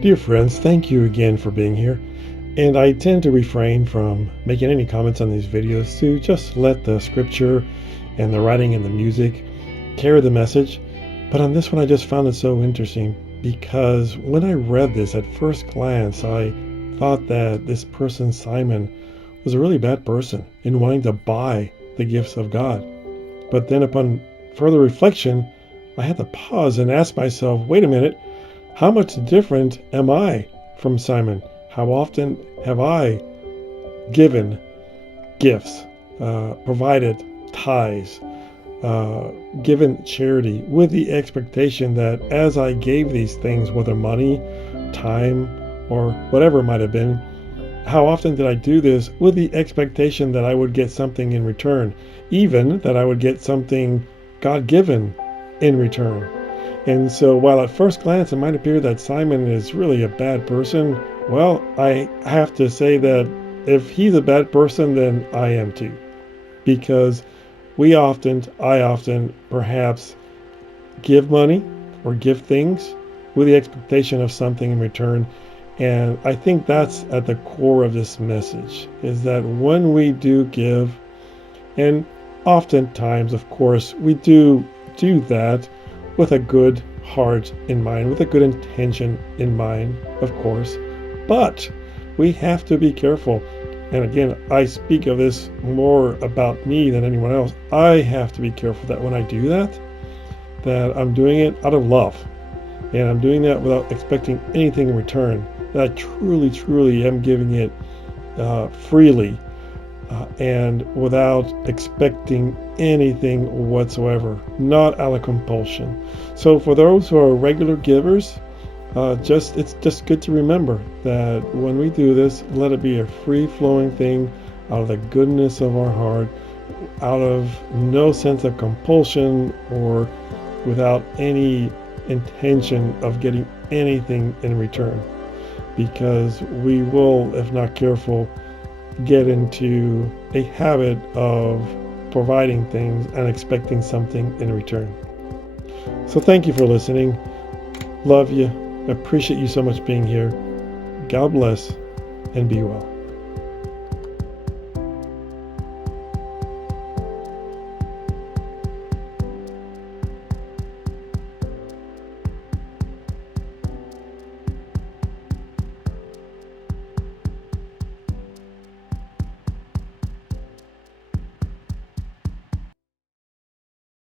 Dear friends, thank you again for being here. And I tend to refrain from making any comments on these videos to just let the scripture and the writing and the music carry the message. But on this one, I just found it so interesting because when I read this at first glance, I thought that this person, Simon, was a really bad person in wanting to buy the gifts of God. But then upon further reflection, I had to pause and ask myself, wait a minute, how much different am I from Simon? How often have I given gifts, provided tithes, given charity with the expectation that as I gave these things, whether money, time, or whatever it might have been, how often did I do this with the expectation that I would get something in return, even that I would get something God given in return? And so, while at first glance it might appear that Simon is really a bad person, well, I have to say that if he's a bad person, then I am too. Because I often perhaps give money or give things with the expectation of something in return. And I think that's at the core of this message, is that when we do give, and oftentimes, of course, we do that with a good heart in mind, with a good intention in mind, of course. But we have to be careful. And again, I speak of this more about me than anyone else. I have to be careful that when I do that, that I'm doing it out of love. And I'm doing that without expecting anything in return. That I truly, truly am giving it freely and without expecting anything whatsoever, not out of compulsion. So for those who are regular givers, it's just good to remember that when we do this, let it be a free-flowing thing out of the goodness of our heart, out of no sense of compulsion or without any intention of getting anything in return. Because we will, if not careful, get into a habit of providing things and expecting something in return. So thank you for listening. Love you. Appreciate you so much being here. God bless and be well.